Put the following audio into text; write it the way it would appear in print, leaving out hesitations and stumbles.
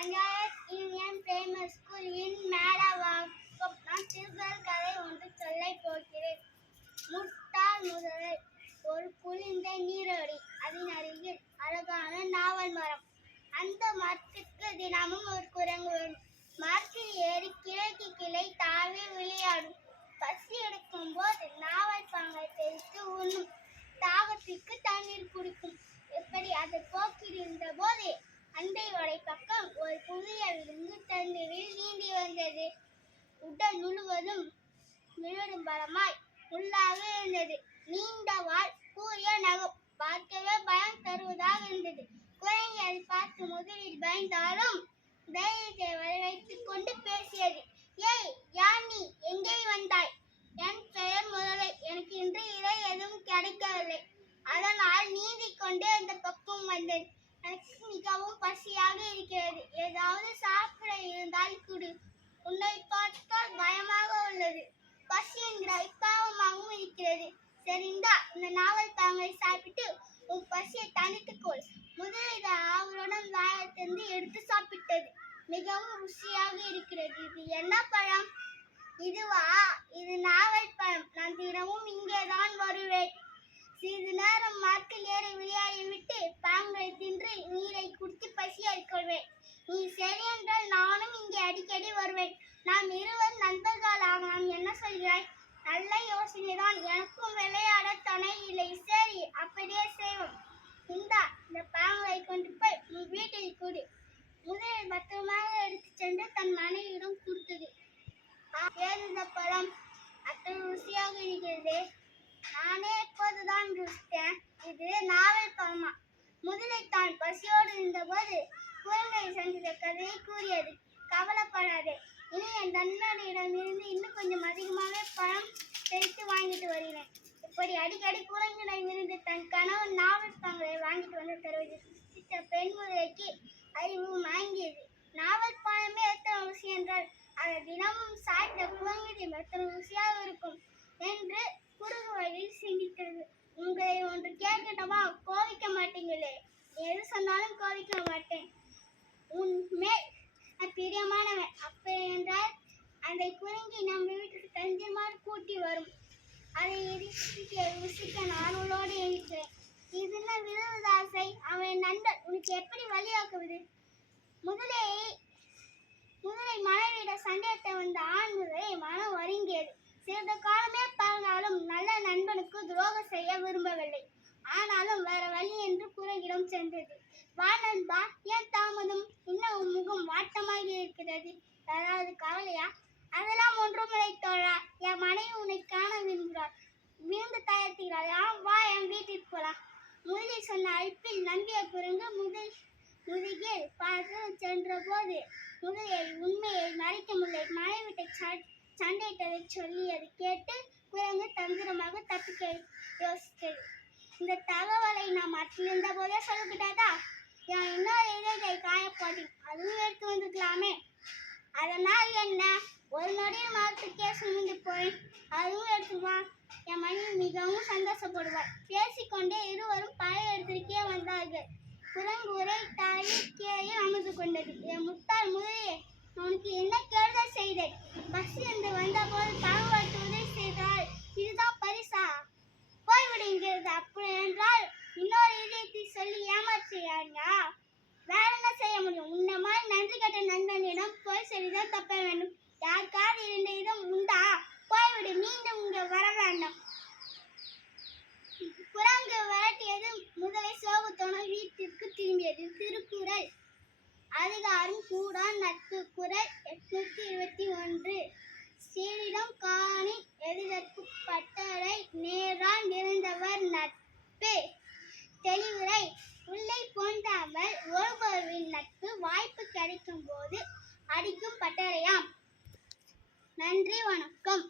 Panchayat Union Primary ஸ்கூலின் மேலவாக்கம். நான் சிறுவர் கதை ஒன்று சொல்லப் போகிறேன். முட்டாள் முதலை. ஒரு குளிர்ந்த நீரோடை, அதன் அருகில் அழகான நாவல் மரம். அந்த மரத்துக்கு தினமும் ஒரு குரங்கு வரும். மரத்தில் ஏறி கிளைக்கு கிளை தாவி விளையாடும். பசி எடுக்கும் போது நாவல் பழங்களை பறித்து உண்ணும். தாகத்திற்கு தண்ணீர் குடிக்கும். எப்படி அது போக்கிருந்த போது அண்டை வடை பக்கம் ஒரு புதிய விலங்கு தண்ணீரில் நீந்தி வந்தது. உடல் முழுவதும் மிளடும் பலமாய் முள்ளாக இருந்தது. நீண்ட வால், கூரிய நகம், பார்க்கவே பயம் தருவதாக இருந்தது. குரங்கு அதை பார்த்து முதலில் பயந்தாலும் தைரியத்தை வரவைத்துக் கொண்டு பேசியது. ஏய், யார் நீ? எங்கே வந்தாய்? என் பெயர் முதலை. எனக்கு இன்று இறை எதுவும் கிடைக்கவில்லை. அதனால் நீந்திக் கொண்டே அந்த பக்கம் வந்தேன். எனக்கு மிகவும் பசியாக இருக்கிறது. ஏதாவது சாப்பிட இருந்தால் கொடு. உன்னை பார்த்தால் பயமாக உள்ளது. பசி என்கிறாய், பாவமாகவும் இருக்கிறது. சரிந்தா, இந்த நாவல் பழங்களை சாப்பிட்டு உன் பசியை தணித்துக்கொள். முதலில் அவருடன் வாயத்திலிருந்து எடுத்து சாப்பிட்டது. மிகவும் ருசியாக இருக்கிறது. இது என்ன பழம்? இதுவா? இது நாவல் பழம். நான் தினமும் இங்கேதான் வருவேன். சிறிது நேரம் மரத்தில் ஏறி விளையாடிவிட்டு பழங்களை தின்று நீரை குடித்து பசியாற்றிக் கொள்வேன். நீ சரி என்றால் நானும் இங்கே அடிக்கடி வருவேன். நாம் இருவர் நண்பர்கள் ஆகலாம். என்ன சொல்கிறாய்? நல்ல யோசனைதான். எனக்கும் விளையாட துணை இல்லை. சரி, அப்படியே செய்வோம். இந்த பழங்களை கொண்டு போய் உன் வீட்டில் கொடு. முதலில் பத்திரமாக எடுத்து சென்று தன் மனைவியிடம் கொடுத்தது. இந்த பழம் அத்தனை ருசியாக இருக்கிறது. நானே எப்போதுதான் ருசித்தேன். இது நாவல் பழமா? முதலை தான் பசியோடு இருந்தபோது குரங்கை சந்தித்த கதையை கூறியது. கவலைப்படாதே, இனி என் நண்பனிடம் இருந்து இன்னும் கொஞ்சம் அதிகமாக பழம் தெரித்து வாங்கிட்டு வருகிறேன். இப்படி அடிக்கடி குரங்கிடம் இருந்து தன் கணவன் நாவல் பழங்களை வாங்கிட்டு வந்து தருவது சித்த பெண் முதலைக்கு அறிவு வாங்கியது. நாவல் பழமே எத்தனை ருசி என்றால் அதை தினமும் சாப்பிட்ட குரங்கிடம் எத்தனை ருசியாக இருக்கும் என்று குறுகு வழியில் சிந்தித்தது. உங்களை ஒன்று கேட்கட்டமா? கோவிக்க மாட்டீங்களே? எது சொன்னாலும் கோவிக்க மாட்டேன். உன் மேல் பிரியமானவன். அப்படி என்றால் அந்த குரங்கி நம்ம வீட்டுக்கு தஞ்சமாறு கூட்டி வரும். அதை ருசிக்க நான் உள்ளோடு இருக்கிறேன். இதுதான் விருதாசை. அவன் நண்பன் உனக்கு எப்படி வழியாக்குவது? முதலை மனைவியிட சண்டையிட்ட வந்த ஆண் முதலை மனம் வருங்கியது. சிறிது காலமே பழகாலும் நல்ல நண்பனுக்கு துரோகம் செய்ய விரும்பவில்லை. ஆனாலும் வேற வழி என்று குரங்கிடம் சென்றது. வா நண்பா, ஏன் தாமதம்? இன்னும் உன் முகம் வாட்டமாக இருக்கிறது. யாராவது கவலையா? அதெல்லாம் ஒன்றுமில்லை தோழா. என் மனைவி உன்னை காண விரும்புகிறார். விருந்து தயாரிக்கிறாளா? வா, என் வீட்டிற்கு போலாம். முதலில் சொன்ன அழைப்பில் நம்பிய குரங்கு முதுகில் பார்த்து சென்ற போது முதலியை உண்மையை மறைக்க முடியலை. மனைவிட்டை சண்டையிட்டதை சொல்லியது கேட்டு குரங்கு தந்திரமாக தப்பிக்க யோசித்தது. இந்த தகவலை நாம் மற்றிருந்த போதே சொல்லக்கூடாதா? இன்னொரு இதழை காயப்போட்டேன், அதுவும் எடுத்து வந்துக்கலாமே. அதனால் என்ன? ஒரு நொடியில் மரத்துக்கே சுமந்து போய் அதுவும் எடுத்துவா. என் மனைவி மிகவும் சந்தோஷப்படுவார். பேசிக்கொண்டே இருவரும் பழைய இடத்திற்கே வந்தார்கள். குரங்கு உரை தாயி கீழே அமர்ந்து கொண்டது. என் முட்டாள் முதலியே, உனக்கு என்ன கேடுதல் செய்தேன்? பஸ் என்று வந்தபோது பழம் உதவி செய்தால் இதுதான் பரிசா? போய்விடுங்கிறது. அப்படி என்றால் இன்னொரு இதயத்தை சொல்லி ஏமாற்றியாங்க. வேற என்ன செய்ய முடியும்? உன்ன மாதிரி நன்றி கட்ட நண்பனிடம் போய் சரிதான் தப்ப வேண்டும். யாருக்காவது 2 இதம் உண்டா? போய்விடு, மீண்டும் இங்க வர வேண்டாம். குரங்கு விரட்டியது. முதலை சோகத்துடன் வீட்டிற்கு திரும்பியது. திருக்குறள் அதிகாரம் கூடான் நட்பு. குறள் 821. சீரிடம் காணி எதிர்க்கு பட்டரை நேரான் நிறைந்தவர் நட்பு. தெளிவுரை: உள்ளை போன்றாமல் ஒருவரின் நட்பு வாய்ப்பு கிடைக்கும் போது அடிக்கும் பட்டறையாம். நன்றி, வணக்கம்.